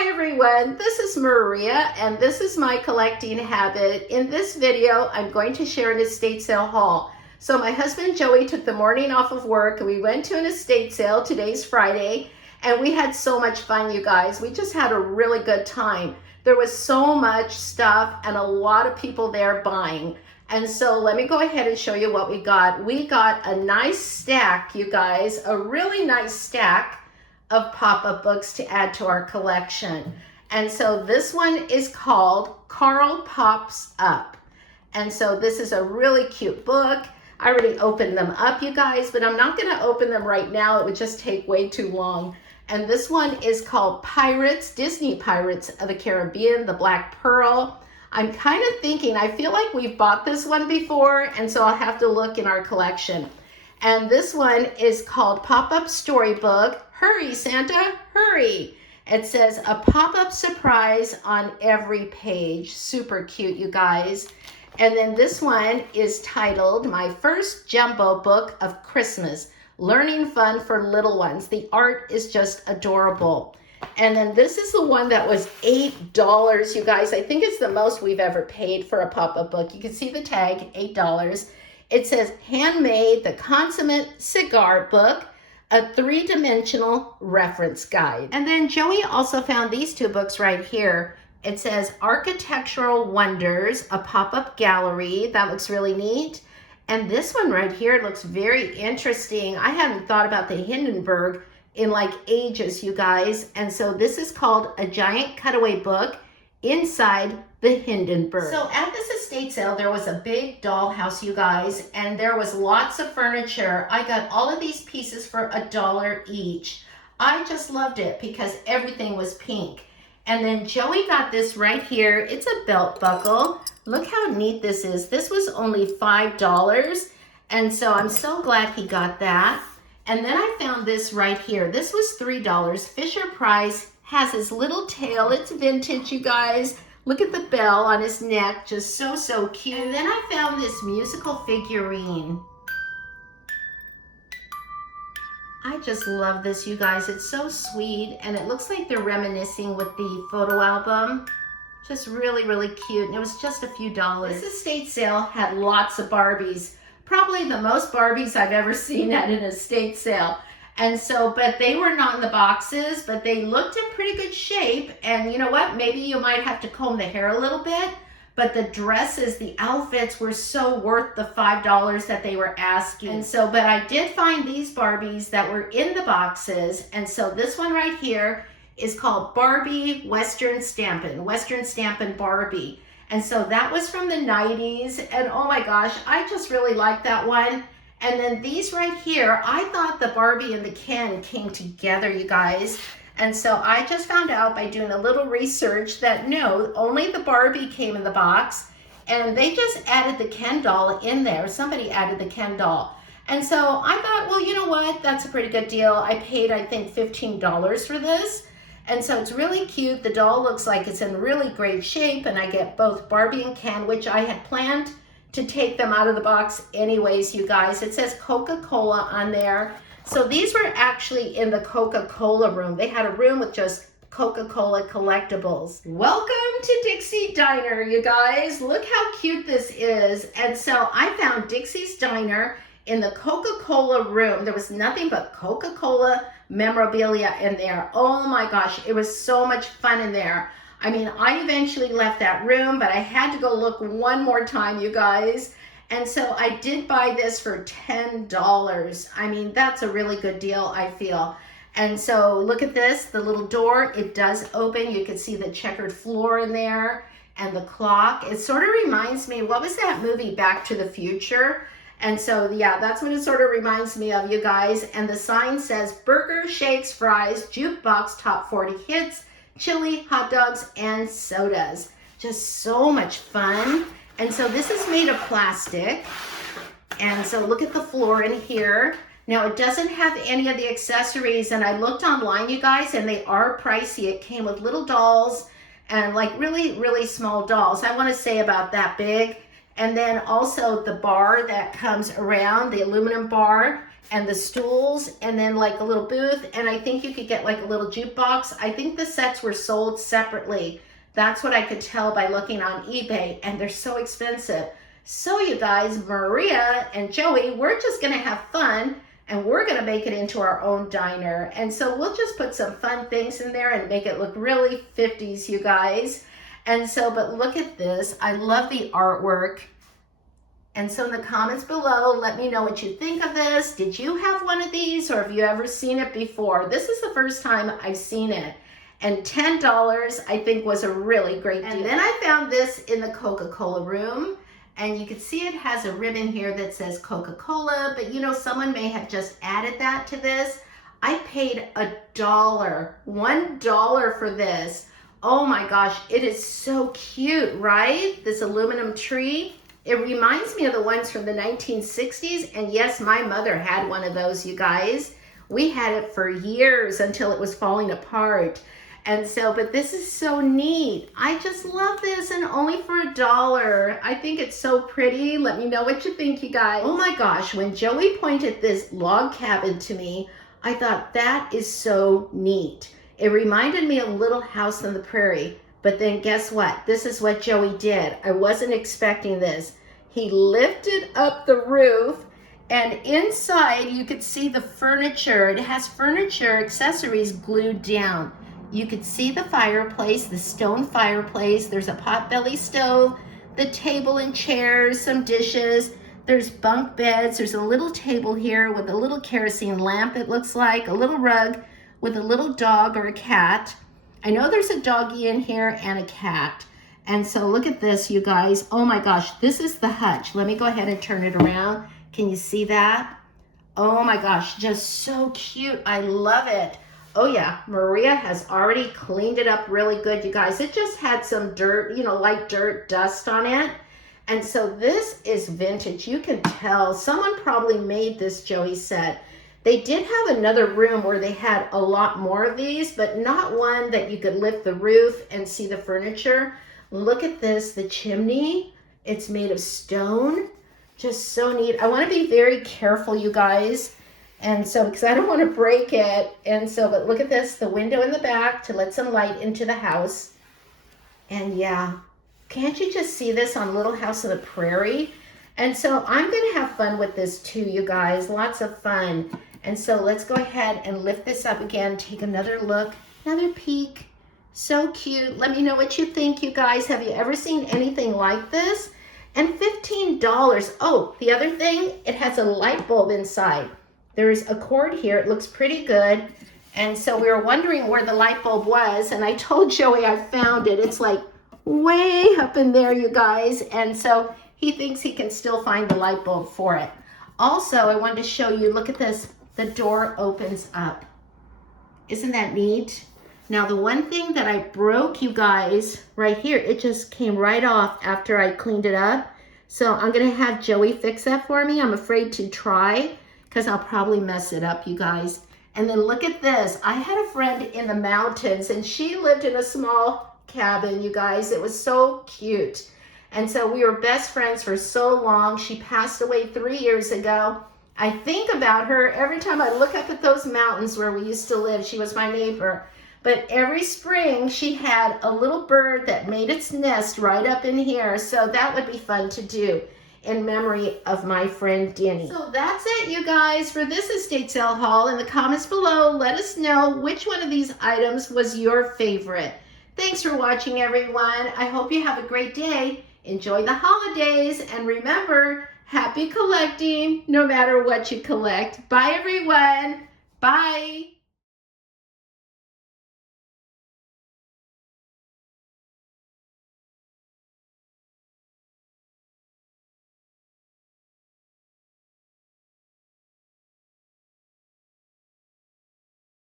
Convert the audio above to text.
Hi everyone, this is Maria and this is my collecting habit. In this video, I'm going to share an estate sale haul. So my husband Joey took the morning off of work and we went to an estate sale. Today's Friday and we had so much fun, you guys. We just had a really good time. There was so much stuff and a lot of people there buying. And so let me go ahead and show you what we got. We got a nice stack, you guys, a really nice stack of pop-up books to add to our collection. And so this one is called Carl Pops Up. And so this is a really cute book. I already opened them up, you guys, but I'm not gonna open them right now. It would just take way too long. And this one is called Pirates, Disney Pirates of the Caribbean, The Black Pearl. I'm kind of thinking, I feel like we've bought this one before, and so I'll have to look in our collection. And this one is called Pop-Up Storybook, Hurry Santa, Hurry. It says a pop-up surprise on every page. Super cute, you guys. And then this one is titled My First Jumbo Book of Christmas, Learning Fun for Little Ones. The art is just adorable. And then this is the one that was $8, you guys. I think it's the most we've ever paid for a pop-up book. You can see the tag, $8. It says Handmade, the Consummate Cigar Book, a 3-dimensional reference guide. And then Joey also found these two books right here. It says Architectural Wonders, a pop-up gallery. That looks really neat. And this one right here looks very interesting. I hadn't thought about the Hindenburg in like ages, you guys. And so this is called A Giant Cutaway Book Inside the Hindenburg. So at this estate sale, there was a big dollhouse, you guys, and there was lots of furniture. I got all of these pieces for $1 each. I just loved it because everything was pink. And then Joey got this right here. It's a belt buckle. Look how neat this is. This was only $5. And so I'm so glad he got that. And then I found this right here. This was $3. Fisher-Price has his little tail. It's vintage, you guys. Look at the bell on his neck, just so cute. And then I found this musical figurine. I just love this, you guys. It's so sweet, and it looks like they're reminiscing with the photo album. Just really cute, and it was just a few dollars. This estate sale had lots of Barbies. Probably the most Barbies I've ever seen at an estate sale. And so, but they were not in the boxes, but they looked in pretty good shape. And you know what? Maybe you might have to comb the hair a little bit, but the dresses, the outfits were so worth the $5 that they were asking. And so, but I did find these Barbies that were in the boxes. And so this one right here is called Barbie Western Stampin' Barbie. And so that was from the 90s. And oh my gosh, I just really like that one. And then these right here, I thought the Barbie and the Ken came together, you guys. And so I just found out by doing a little research that no, only the Barbie came in the box, and they just added the Ken doll in there. Somebody added the Ken doll. And so I thought, well, you know what? That's a pretty good deal. I paid, I think, $15 for this. And so it's really cute. The doll looks like it's in really great shape, and I get both Barbie and Ken, which I had planned to take them out of the box anyways, you guys. It says Coca-Cola on there. So these were actually in the Coca-Cola room. They had a room with just Coca-Cola collectibles. Welcome to Dixie Diner, you guys. Look how cute this is. And so I found Dixie's Diner in the Coca-Cola room. There was nothing but Coca-Cola memorabilia in there. Oh my gosh, it was so much fun in there. I mean, I eventually left that room, but I had to go look one more time, you guys. And so I did buy this for $10. I mean, that's a really good deal, I feel. And so look at this, the little door, it does open. You can see the checkered floor in there and the clock. It sort of reminds me, what was that movie, Back to the Future? And so, yeah, that's what it sort of reminds me of, you guys. And the sign says, burger, shakes, fries, jukebox, top 40 hits, chili, hot dogs, and sodas. Just so much fun. And so this is made of plastic. And so look at the floor in here. Now it doesn't have any of the accessories, and I looked online, you guys, and they are pricey. It came with little dolls and like really small dolls. I want to say about that big. And then also the bar that comes around, the aluminum bar, and the stools, and then like a little booth, and I think you could get like a little jukebox. I think the sets were sold separately. That's what I could tell by looking on eBay, and they're so expensive. So you guys, Maria and Joey, we're just gonna have fun, and we're gonna make it into our own diner. And so we'll just put some fun things in there and make it look really 50s, you guys. And so, but look at this. I love the artwork. And so in the comments below, let me know what you think of this. Did you have one of these, or have you ever seen it before? This is the first time I've seen it. And $10, I think, was a really great deal. And then I found this in the Coca-Cola room. And you can see it has a ribbon here that says Coca-Cola, but you know, someone may have just added that to this. I paid $1, $1 for this. Oh my gosh, it is so cute, right? This aluminum tree. It reminds me of the ones from the 1960s. And yes, my mother had one of those, you guys. We had it for years until it was falling apart. And so, but this is so neat. I just love this, and only for $1. I think it's so pretty. Let me know what you think, you guys. Oh my gosh, when Joey pointed this log cabin to me, I thought that is so neat. It reminded me of Little House on the Prairie. But then guess what? This is what Joey did. I wasn't expecting this. He lifted up the roof, and inside you could see the furniture. It has furniture accessories glued down. You could see the fireplace, the stone fireplace. There's a potbelly stove, the table and chairs, some dishes. There's bunk beds. There's a little table here with a little kerosene lamp, it looks like, a little rug with a little dog or a cat. I know there's a doggy in here and a cat. And so look at this, you guys. Oh my gosh, this is the hutch. Let me go ahead and turn it around. Can you see that? Oh my gosh, just so cute. I love it. Oh yeah, Maria has already cleaned it up really good, you guys. It just had some dirt, you know, light dirt, dust on it. And so this is vintage. You can tell someone probably made this, Joey said. They did have another room where they had a lot more of these, but not one that you could lift the roof and see the furniture. Look at this, the chimney. It's made of stone. Just so neat. I want to be very careful, you guys. And so, because I don't want to break it. And so, but look at this, the window in the back to let some light into the house. And yeah, can't you just see this on Little House on the Prairie? And so I'm going to have fun with this too, you guys. Lots of fun. And so let's go ahead and lift this up again. Take another look, another peek. So cute. Let me know what you think, you guys. Have you ever seen anything like this? And $15. Oh, the other thing, it has a light bulb inside. There's a cord here. It looks pretty good. And so we were wondering where the light bulb was. And I told Joey I found it. It's like way up in there, you guys. And so he thinks he can still find the light bulb for it. Also, I wanted to show you, look at this. The door opens up. Isn't that neat? Now, the one thing that I broke, you guys, right here, it just came right off after I cleaned it up. So I'm going to have Joey fix that for me. I'm afraid to try because I'll probably mess it up, you guys. And then look at this. I had a friend in the mountains, and she lived in a small cabin, you guys. It was so cute. And so we were best friends for so long. She passed away 3 years ago. I think about her every time I look up at those mountains where we used to live. She was my neighbor. But every spring she had a little bird that made its nest right up in here. So that would be fun to do in memory of my friend Denny. So that's it, you guys, for this estate sale haul. In the comments below, let us know which one of these items was your favorite. Thanks for watching, everyone. I hope you have a great day. Enjoy the holidays, and remember, happy collecting no matter what you collect. Bye, everyone. Bye.